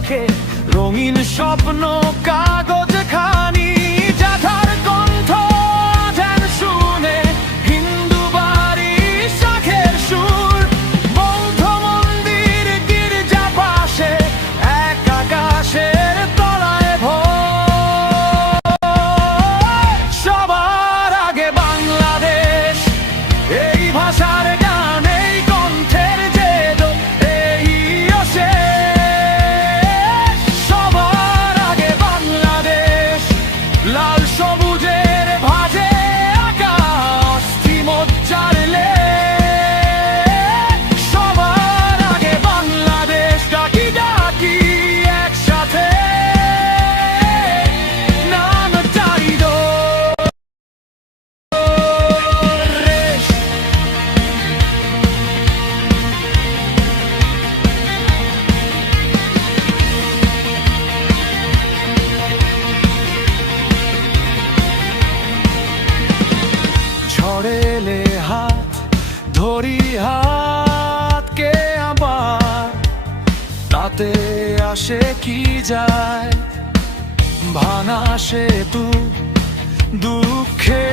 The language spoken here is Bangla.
চোখে রঙিন স্বপ্ন কাগজ খানি যাথার কণ্ঠ যেন শুনে হিন্দু বাড়ি শাখের সুর বৌদ্ধ মন্দির গির্জা পাশে এক আকাশের তলায় ভোর সবার আগে বাংলাদেশ এই ভাষার গান এই কণ্ঠের জেদ এই অশেষ সবার আগে বাংলাদেশ লাল সবুজের ভাজে আঁকা অস্থিমজ্জার লেশ সবার আগে বাংলাদেশ ডাকি ডাকি একসাথে নাম চাইল রেশ ছড়েলে হাত ধরি হাতকে আবার তাতে আসে কি যায় ভাঙা সেতু দুঃখে